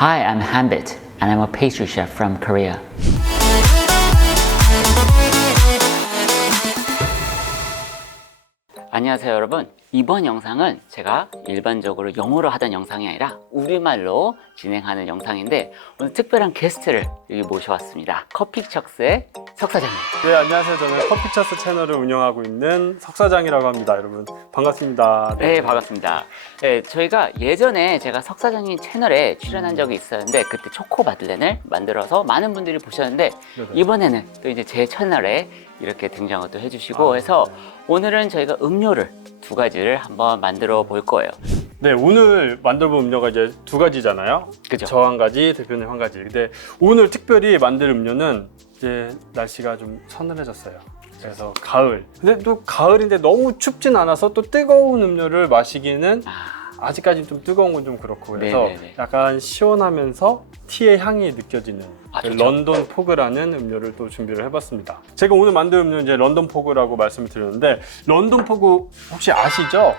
Hi, I'm Hanbit, and I'm a pastry chef from Korea. 안녕하세요 여러분 이번 영상은 제가 일반적으로 영어로 하던 영상이 아니라 우리말로 진행하는 영상인데 오늘 특별한 게스트를 여기 모셔왔습니다 커피척스의 석사장님 네, 안녕하세요. 저는 커피차스 채널을 운영하고 있는 석사장이라고 합니다. 여러분, 반갑습니다. 네 반갑습니다 네, 저희가 예전에 제가 석사장님 채널에 출연한 적이 있었는데 그때 초코 마들렌을 만들어서 많은 분들이 보셨는데 네 네. 이번에는 또 이제 제 채널에 이렇게 등장을 또 해주시고 아, 해서 네. 오늘은 저희가 음료를 두 가지를 한번 만들어 볼 거예요 네, 오늘 만들어본 음료가 이제 두 가지잖아요. 그죠? 저 한 가지, 대표님 한 가지. 근데 오늘 특별히 만들 음료는 이제 날씨가 좀 서늘해졌어요. 그래서 가을. 근데 또 가을인데 너무 춥진 않아서 또 뜨거운 음료를 마시기는 아, 아직까지 좀 뜨거운 건 좀 그렇고 그래서 네네네. 약간 시원하면서 티의 향이 느껴지는 아, 그 좋죠. 런던 포그라는 음료를 또 준비를 해봤습니다. 제가 오늘 만든 음료는 이제 런던 포그라고 말씀을 드렸는데 런던 포그 혹시 아시죠?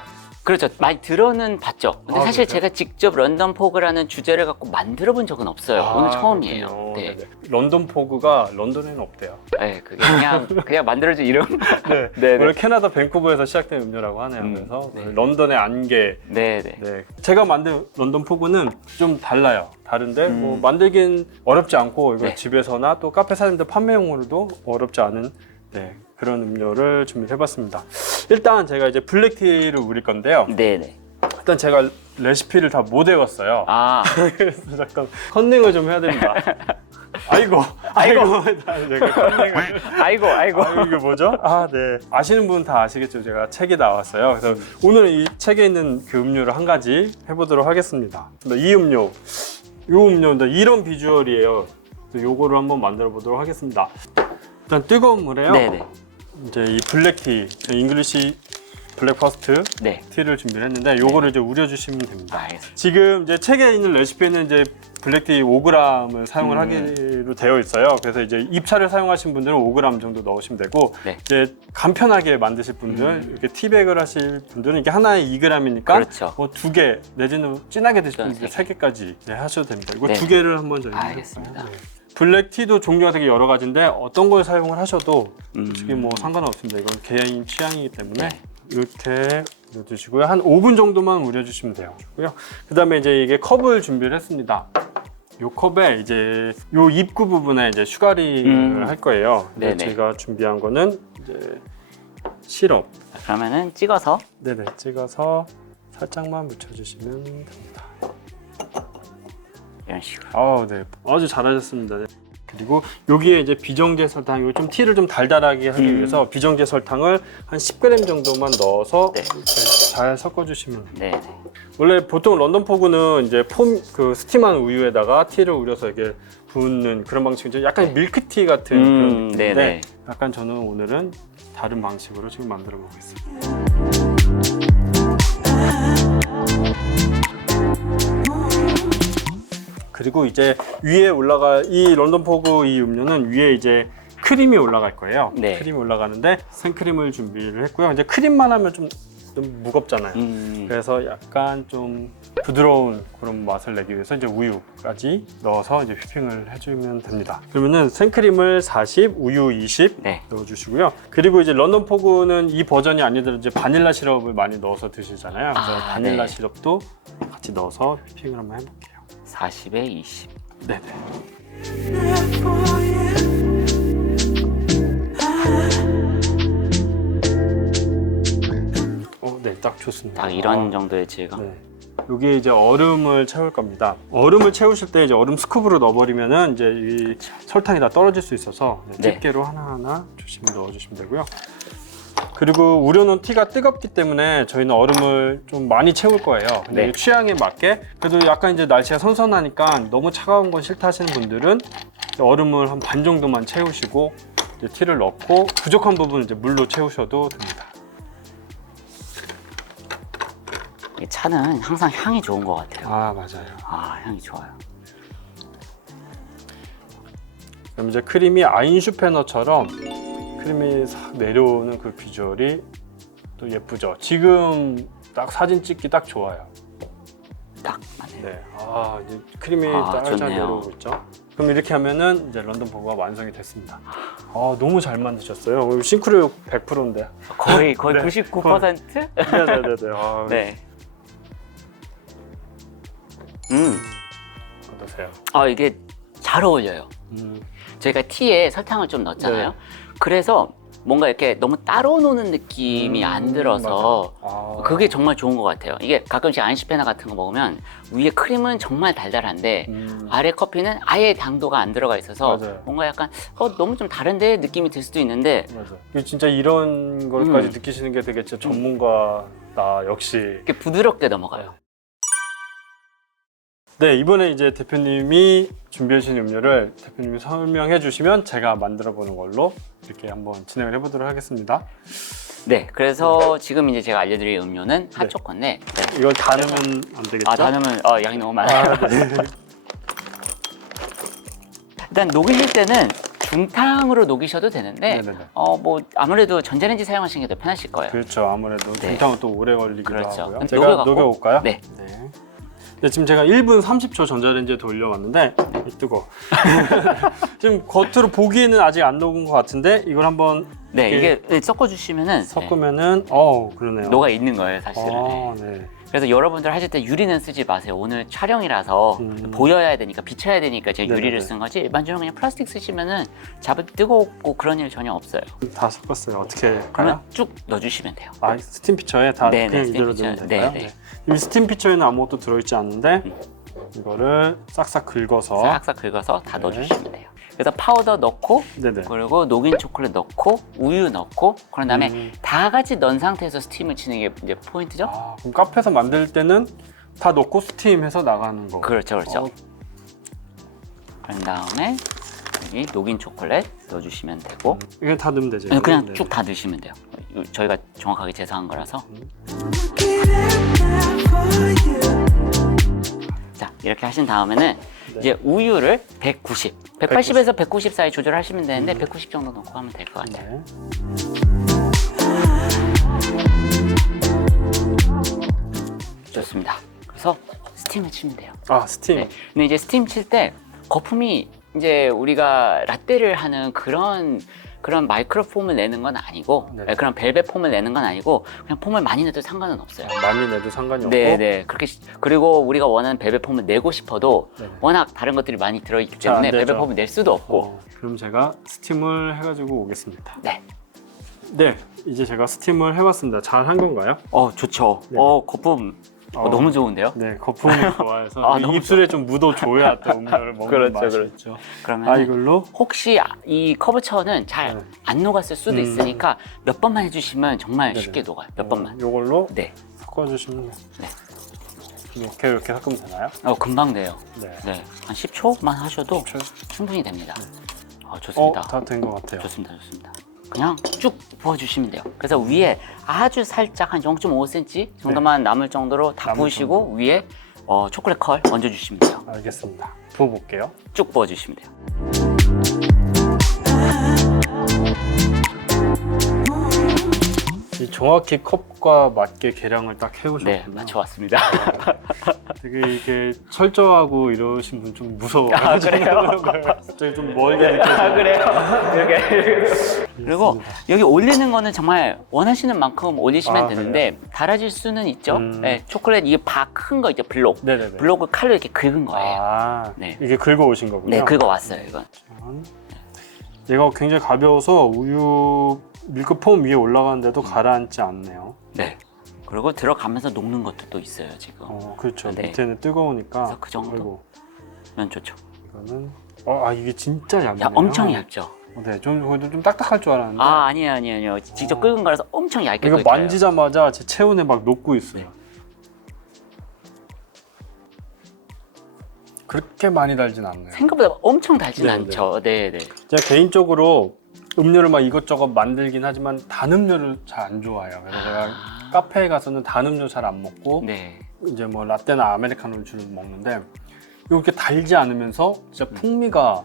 그렇죠. 많이 들어는 봤죠. 근데 아, 사실 그래요? 제가 직접 런던 포그라는 주제를 갖고 만들어 본 적은 없어요. 아, 오늘 처음이에요. 그렇군요. 네. 네네. 런던 포그가 런던에는 없대요. 네, 그게 그냥 그냥 만들어진 이름. 네. 네네. 원래 캐나다 밴쿠버에서 시작된 음료라고 하네요. 음, 그래서 네. 런던의 안개. 네, 네. 네. 제가 만든 런던 포그는 좀 달라요. 다른데 음. 뭐 만들긴 어렵지 않고 이거 네. 집에서나 또 카페 사장님들 판매용으로도 어렵지 않은 네, 그런 음료를 준비해봤습니다. 일단 제가 이제 블랙티를 우릴 건데요. 네, 네. 일단 제가 레시피를 다 못 외웠어요. 아, 그래서 잠깐 컨닝을 좀 해야 됩니다. 아이고, 아이고, 제가 컨닝을. 아이고, 아이고. 아, 이게 뭐죠? 아, 네. 아시는 분 다 아시겠죠? 제가 책이 나왔어요. 그래서 음. 오늘 이 책에 있는 그 음료를 한 가지 해보도록 하겠습니다. 이 음료, 이 음료인데 이런 비주얼이에요. 그래서 요거를 한번 만들어 보도록 하겠습니다. 일단 뜨거운 물에요. 네, 네. 이제 이 블랙티, 잉글리시 블랙 퍼스트 네. 티를 준비를 했는데 요거를 이제 우려주시면 됩니다. 알겠습니다. 지금 이제 책에 있는 레시피에는 이제 블랙티 5g을 사용을 음. 하기로 되어 있어요. 그래서 이제 입차를 사용하신 분들은 5g 정도 넣으시면 되고 네. 이제 간편하게 만드실 분들 음. 이렇게 티백을 하실 분들은 이게 하나에 2g이니까 그렇죠. 뭐두 개 내지는 진하게 드실 분들 세세 개까지 네, 하셔도 됩니다. 이거 네. 두 개를 한번 저희 알겠습니다. 블랙티도 종류가 되게 여러 가지인데 어떤 걸 사용을 하셔도 음. 솔직히 뭐 상관없습니다. 이건 개인 취향이기 때문에 네. 이렇게 우려주시고요. 한 5분 정도만 우려주시면 돼요. 그 다음에 이제 이게 컵을 준비를 했습니다. 요 컵에 이제 요 입구 부분에 이제 슈가링을 음. 할 거예요. 근데 네네. 제가 준비한 거는 이제 시럽. 자, 그러면은 찍어서 네네 찍어서 살짝만 묻혀주시면 됩니다. 이런 식으로. 아, 네. 아주 잘하셨습니다. 네. 그리고 여기에 이제 비정제 설탕, 이거 좀 티를 좀 달달하게 하기 음. 위해서 비정제 설탕을 한 10g 정도만 넣어서 네. 이렇게 잘 섞어주시면 돼요. 네, 네. 원래 보통 런던 포그는 이제 폼, 그 스팀한 우유에다가 티를 우려서 이게 붓는 그런 방식이죠. 약간 밀크티 같은 그런 음, 느낌인데 네, 네. 약간 저는 오늘은 다른 방식으로 지금 만들어 보겠습니다. 그리고 이제 위에 올라가 이 런던 포그 이 음료는 위에 이제 크림이 올라갈 거예요. 네. 크림이 올라가는데 생크림을 준비를 했고요. 이제 크림만 하면 좀, 좀 무겁잖아요. 음. 그래서 약간 좀 부드러운 그런 맛을 내기 위해서 이제 우유까지 넣어서 이제 휘핑을 해주면 됩니다. 그러면은 생크림을 40, 우유 20 네. 넣어주시고요. 그리고 이제 런던 포그는 이 버전이 아니더라도 이제 바닐라 시럽을 많이 넣어서 드시잖아요. 그래서 아, 바닐라 네. 시럽도 같이 넣어서 휘핑을 한번 해볼게요. 40에 20. 네네. 어, 네, 딱 좋습니다. 딱 이런 아. 정도의 질감. 네. 여기에 이제 얼음을 채울 겁니다. 얼음을 채우실 때 이제 얼음 스쿱으로 넣어버리면은 이제 이 설탕이 다 떨어질 수 있어서 이제 네. 집게로 하나하나 조심히 넣어주시면 되고요. 그리고 우려놓은 티가 뜨겁기 때문에 저희는 얼음을 좀 많이 채울 거예요. 근데 네. 취향에 맞게 그래도 약간 이제 날씨가 선선하니까 너무 차가운 건 싫다 하시는 분들은 얼음을 한 반 정도만 채우시고 이제 티를 넣고 부족한 부분 이제 물로 채우셔도 됩니다. 이 차는 항상 향이 좋은 것 같아요. 아 맞아요. 아, 향이 좋아요. 그럼 이제 크림이 아인슈페너처럼 크림이 싹 내려오는 그 비주얼이 또 예쁘죠. 지금 딱 사진 찍기 딱 좋아요. 딱 맞네요. 네. 아, 이제 크림이 아, 잘 좋네요. 내려오고 있죠. 그럼 이렇게 하면은 이제 런던 버거가 완성이 됐습니다. 아, 너무 잘 만드셨어요. 싱크로율 100%인데. 거의 거의 네. 99%? 네네네네. 아, 네. 음, 어떠세요? 아 이게 잘 어울려요. 음, 저희가 티에 설탕을 좀 넣었잖아요. 네. 그래서 뭔가 이렇게 너무 따로 노는 느낌이 음, 안 들어서 아, 그게 정말 좋은 것 같아요. 이게 가끔씩 안시페나 같은 거 먹으면 위에 크림은 정말 달달한데 음, 아래 커피는 아예 당도가 안 들어가 있어서 맞아요. 뭔가 약간 어, 너무 좀 다른데 느낌이 들 수도 있는데 맞아. 진짜 이런 걸까지 음. 느끼시는 게 되게 진짜 전문가다 역시. 이렇게 부드럽게 넘어가요. 네 이번에 이제 대표님이 준비하신 음료를 대표님이 설명해 주시면 제가 만들어 보는 걸로 이렇게 한번 진행을 해보도록 하겠습니다. 네, 그래서 지금 이제 제가 알려드릴 음료는 핫초코인데 네. 이걸 다 넣으면 안 되겠죠? 아, 다 넣으면 어, 양이 너무 많아요. 아, 네. 일단 녹이실 때는 중탕으로 녹이셔도 되는데 네네네. 어 뭐 아무래도 전자레인지 사용하시는 게 더 편하실 거예요. 그렇죠. 아무래도 네. 중탕은 또 오래 걸리기도 그렇죠. 하고요. 제가 녹여갖고- 녹여볼까요? 네. 네. 네, 지금 제가 1분 30초 전자레인지에 돌려왔는데 이 뜨거. 지금 겉으로 보기에는 아직 안 녹은 것 같은데 이걸 한번 네, 이렇게 이게 섞어주시면은 섞으면은 어우 그러네요. 네, 녹아 있는 거예요, 사실은. 아, 네. 그래서 여러분들 하실 때 유리는 쓰지 마세요. 오늘 촬영이라서 음. 보여야 되니까 비춰야 되니까 제가 네네네. 유리를 쓴 거지. 일반적으로 그냥 플라스틱 쓰시면은 잡을 때 뜨겁고 그런 일 전혀 없어요. 다 섞었어요. 어떻게 할까요? 그러면 쭉 넣어주시면 돼요. 아, 스팀 피처에 다 네, 네, 그냥 스팀 이대로 피처. 넣으면 될까요? 네, 네. 이 스팀 피처에는 아무것도 들어있지 않는데 이거를 싹싹 긁어서 싹싹 긁어서 다 네. 넣어주시면 돼요. 그래서 파우더 넣고 네네. 그리고 녹인 초콜릿 넣고 우유 넣고 그런 다음에 음. 다 같이 넣은 상태에서 스팀을 치는 게 이제 포인트죠. 아, 그럼 카페에서 만들 때는 다 넣고 스팀해서 나가는 거. 그렇죠, 그렇죠. 어, 그런 다음에 여기 녹인 초콜릿 넣어주시면 되고 이게 다 넣으면 되죠. 아니, 그냥 네. 쭉다 넣으시면 돼요. 저희가 정확하게 제사한 거라서 자 이렇게 하신 다음에는 네. 이제 우유를 190, 180에서 190 사이 조절하시면 되는데 190 정도 넣고 하면 될 것 같아요. 네. 좋습니다. 그래서 스팀을 치면 돼요. 아, 스팀. 네. 근데 이제 스팀 칠 때 거품이 이제 우리가 라떼를 하는 그런 그런 마이크로 폼을 내는 건 아니고 네. 네, 그런 벨벳 폼을 내는 건 아니고 그냥 폼을 많이 내도 상관은 없어요. 많이 내도 상관이 없고. 네, 네. 그렇게 시- 그리고 우리가 원하는 벨벳 폼을 내고 싶어도 네. 워낙 다른 것들이 많이 들어 있기 잘안 때문에 되죠. 벨벳 폼을 낼 수도 없고. 어, 그럼 제가 스팀을 해가지고 오겠습니다. 네. 네, 이제 제가 스팀을 해봤습니다. 잘 한 건가요? 어, 좋죠. 네. 어, 거품 어, 어. 너무 좋은데요? 네, 거품이 좋아해서 아, 이 너무 입술에 좀 묻어줘야 또 음료를 먹는 그렇죠, 맛이 그렇죠. 있죠. 그러면 아, 이걸로 혹시 아- 이 커브처는 잘 네. 안 녹았을 수도 음. 있으니까 몇 번만 해주시면 정말 네네. 쉽게 녹아요. 몇 어, 번만. 이걸로 네. 섞어주시면. 네. 이렇게 이렇게 섞으면 되나요? 어, 금방 돼요. 네. 네. 한 10초만 하셔도 저- 충분히 됩니다. 어, 어, 좋습니다. 다된 것 같아요. 좋습니다. 좋습니다. 그냥 쭉 부어주시면 돼요. 그래서 위에 아주 살짝 한 0.5cm 정도만 남을 정도로 다 네. 남을 부으시고 위에 어, 초콜릿 컬 얹어주시면 돼요. 알겠습니다. 부어볼게요. 쭉 부어주시면 돼요. 정확히 컵과 맞게 계량을 딱 해오셨군요. 네, 맞춰왔습니다. 되게 이게 철저하고 이러신 분 좀 무서워. 아, 그래요? 갑자기 좀 멀게 느껴져요. 아, 그래요? 이렇게. 그리고 여기 올리는 거는 정말 원하시는 만큼 올리시면 아, 되는데 달아질 수는 있죠. 음. 네, 초콜릿 이게 바 큰 거 있죠, 블록. 네네네. 블록을 칼로 이렇게 긁은 거예요. 아, 네. 이게 긁어 오신 거군요. 네, 긁어 왔어요, 이건. 얘가 굉장히 가벼워서 우유 밀크 폼 위에 올라가는데도 가라앉지 않네요. 네. 그리고 들어가면서 녹는 것도 또 있어요, 지금. 어, 그렇죠. 네. 밑에는 뜨거우니까. 그래서 그 정도? 면 좋죠. 이거는 어, 아 이게 진짜 얇네요. 야, 엄청 얇죠. 어, 네, 좀 그래도 좀 딱딱할 줄 알았는데. 아, 아니에요, 아니에요, 아니에요. 직접 어. 끓은 거라서 엄청 얇게 이거 끓여요. 만지자마자 제 체온에 막 녹고 있어요. 네. 그렇게 많이 달진 않네요. 생각보다 엄청 달진 네, 않죠. 네, 네. 제가 개인적으로 음료를 막 이것저것 만들긴 하지만 단 음료를 잘 안 좋아해요. 그래서 제가 카페에 가서는 단 음료 잘 안 먹고 네. 이제 뭐 라떼나 아메리카노를 주로 먹는데 이렇게 달지 않으면서 진짜 풍미가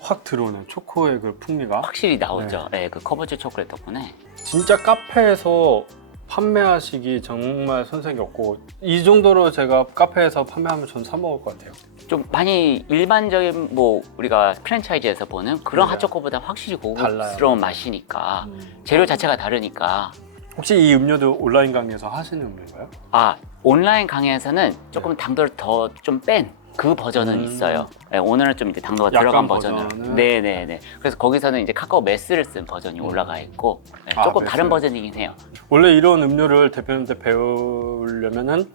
확 들어오는 초코의 그 풍미가 확실히 나오죠. 네, 그 커버즈 초콜릿 덕분에. 진짜 카페에서 판매하시기 정말 손색이 없고 이 정도로 제가 카페에서 판매하면 전 사 먹을 것 같아요. 좀 많이 일반적인 뭐 우리가 프랜차이즈에서 보는 그런 맞아요. 핫초코보다 확실히 달라요. 고급스러운 맛이니까 재료 자체가 다르니까 혹시 이 음료도 온라인 강의에서 하시는 음료인가요? 아 온라인 강의에서는 조금 당도를 더 좀 뺀 그 버전은 음. 있어요. 네, 오늘은 좀 이제 당도가 약간 들어간. 버전은? 네네네. 그래서 거기서는 이제 카카오 메스를 쓴 버전이 올라가 있고 네, 아, 조금 메스. 다른 버전이긴 해요. 원래 이런 음료를 대표님한테 배우려면은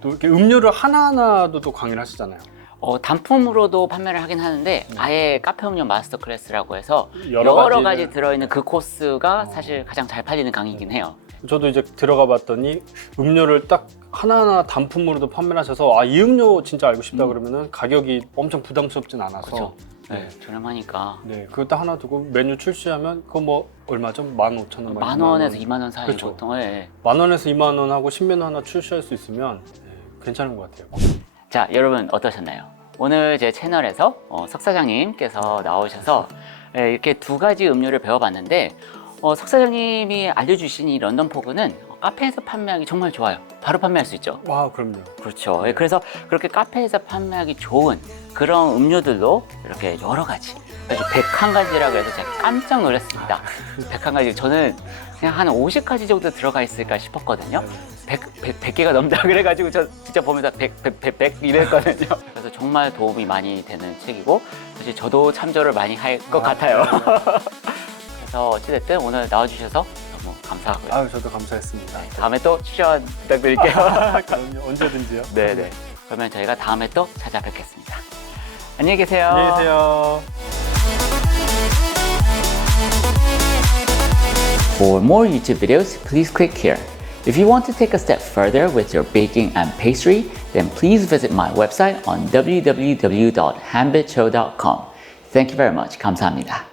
또 이렇게 음료를 하나하나도 또 강의를 하시잖아요. 어, 단품으로도 판매를 하긴 하는데 아예 카페 음료 마스터 클래스라고 해서 여러 여러, 가지를- 가지 들어있는 그 코스가 어. 사실 가장 잘 팔리는 강의긴 해요. 저도 이제 들어가 봤더니 음료를 딱 하나하나 단품으로도 판매를 하셔서 아 이 음료 진짜 알고 싶다 음. 그러면은 가격이 엄청 부담스럽진 않아서 그쵸. 네, 저렴하니까 네 그거 딱 하나 두고 메뉴 출시하면 그거 뭐 얼마죠? 만 오천 원, 만 원에서 2만 원 사이 그쵸. 보통. 예, 예. 만 원에서 2만 원 하고 신메뉴 하나 출시할 수 있으면 네, 괜찮은 것 같아요. 자, 여러분 어떠셨나요? 오늘 제 채널에서 어, 석 사장님께서 나오셔서 예, 이렇게 두 가지 음료를 배워봤는데 어, 석 사장님이 알려주신 이 런던 포그는 카페에서 판매하기 정말 좋아요. 바로 판매할 수 있죠. 와 그럼요. 그렇죠. 네. 예, 그래서 그렇게 카페에서 판매하기 좋은 그런 음료들도 이렇게 여러 가지. 그래서 101가지라고 해서 제가 깜짝 놀랐습니다. 101가지. 저는 그냥 한 50가지 정도 들어가 있을까 싶었거든요. 네. 100, 100, 개가 넘다 그래가지고 저 진짜 보면서 100, 100, 100, 100 이랬거든요. 그래서 정말 도움이 많이 되는 책이고 사실 저도 참조를 많이 할것 아, 같아요. 네. 그래서 어찌됐든 오늘 나와주셔서 너무 감사하고요. 아유 저도 감사했습니다. 다음에 또 출연 부탁드릴게요. 그럼요 언제든지요. 네네. 그러면 저희가 다음에 또 찾아뵙겠습니다. 안녕히 계세요. 안녕히 계세요. For more YouTube videos, please click here. If you want to take a step further with your baking and pastry, then please visit my website on www.hambitshow.com. Thank you very much. 감사합니다.